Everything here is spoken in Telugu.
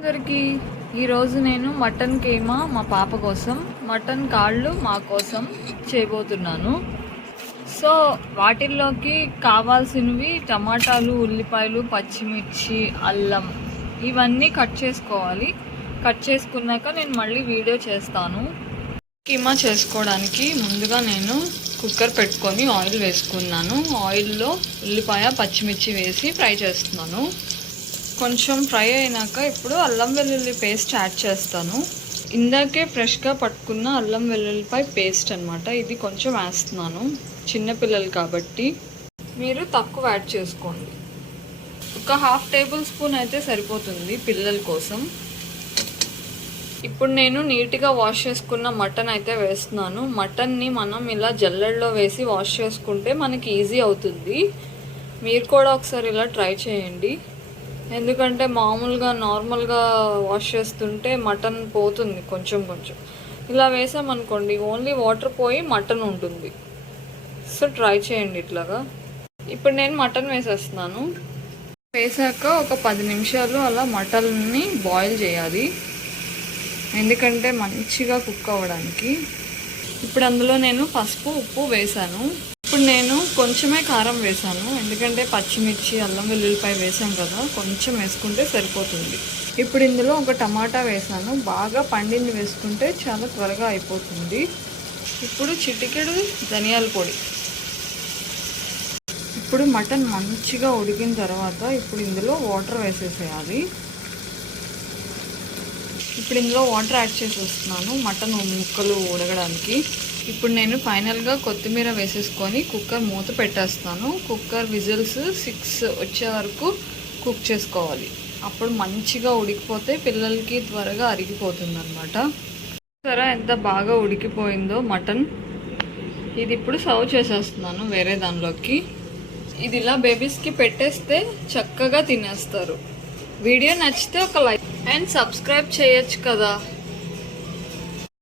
అందరికి ఈరోజు నేను మటన్ కీమా మా పాప కోసం, మటన్ కాళ్ళు మా కోసం చేయబోతున్నాను. సో వాటిల్లోకి కావాల్సినవి టమాటాలు, ఉల్లిపాయలు, పచ్చిమిర్చి, అల్లం ఇవన్నీ కట్ చేసుకోవాలి. కట్ చేసుకున్నాక నేను మళ్ళీ వీడియో చేస్తాను. కీమా చేసుకోవడానికి ముందుగా నేను కుక్కర్ పెట్టుకొని ఆయిల్ వేసుకున్నాను. ఆయిల్లో ఉల్లిపాయ, పచ్చిమిర్చి వేసి ఫ్రై చేస్తున్నాను. కొంచెం ఫ్రై అయినాక ఇప్పుడు అల్లం వెల్లుల్లి పేస్ట్ యాడ్ చేస్తాను. ఇందాకే ఫ్రెష్గా పట్టుకున్న అల్లం వెల్లుల్లిపాయ పేస్ట్ అనమాట. ఇది కొంచెం వేస్తున్నాను. చిన్నపిల్లలు కాబట్టి మీరు తక్కువ యాడ్ చేసుకోండి. ఒక 1/2 టేబుల్ స్పూన్ అయితే సరిపోతుంది పిల్లల కోసం. ఇప్పుడు నేను నీట్గా వాష్ చేసుకున్న మటన్ అయితే వేస్తున్నాను. మటన్ని మనం ఇలా జల్లెడలో వేసి వాష్ చేసుకుంటే మనకి ఈజీ అవుతుంది. మీరు కూడా ఒకసారి ఇలా ట్రై చేయండి. ఎందుకంటే మామూలుగా నార్మల్గా వాష్ చేస్తుంటే మటన్ పోతుంది కొంచెం. ఇలా వేసామనుకోండి ఓన్లీ వాటర్ పోయి మటన్ ఉంటుంది. సో ట్రై చేయండి ఇట్లాగా. ఇప్పుడు నేను మటన్ వేసేస్తున్నాను. వేసాక ఒక 10 నిమిషాలు అలా మటన్ని బాయిల్ చేయాలి, ఎందుకంటే మంచిగా కుక్ అవ్వడానికి. ఇప్పుడు అందులో నేను పసుపు, ఉప్పు వేసాను. ఇప్పుడు నేను కొంచెమే కారం వేసాను, ఎందుకంటే పచ్చిమిర్చి, అల్లం వెల్లుల్లిపాయ వేసాం కదా, కొంచెం వేసుకుంటే సరిపోతుంది. ఇప్పుడు ఇందులో ఒక టమాటా వేసాను. బాగా పండింది వేసుకుంటే చాలా త్వరగా అయిపోతుంది. ఇప్పుడు చిటికెడు ధనియాల పొడి. ఇప్పుడు మటన్ మంచిగా ఉడికిన తర్వాత ఇప్పుడు ఇందులో వాటర్ వేసేసేయాలి. ఇప్పుడు ఇందులో వాటర్ యాడ్ చేసేస్తున్నాను మటన్ ముక్కలు ఉడకడానికి. ఇప్పుడు నేను ఫైనల్గా కొత్తిమీర వేసేసుకొని కుక్కర్ మూత పెట్టేస్తాను. కుక్కర్ విజిల్స్ 6 వచ్చే వరకు కుక్ చేసుకోవాలి. అప్పుడు మంచిగా ఉడికిపోతే పిల్లలకి త్వరగా అరిగిపోతుంది అనమాట. సరే ఎంత బాగా ఉడికిపోయిందో మటన్. ఇది ఇప్పుడు సర్వ్ చేసేస్తున్నాను వేరే దానిలోకి. ఇది ఇలా బేబీస్కి పెట్టేస్తే చక్కగా తినేస్తారు. వీడియో నచ్చితే ఒక లైక్ అండ్ సబ్స్క్రైబ్ చేయొచ్చు కదా.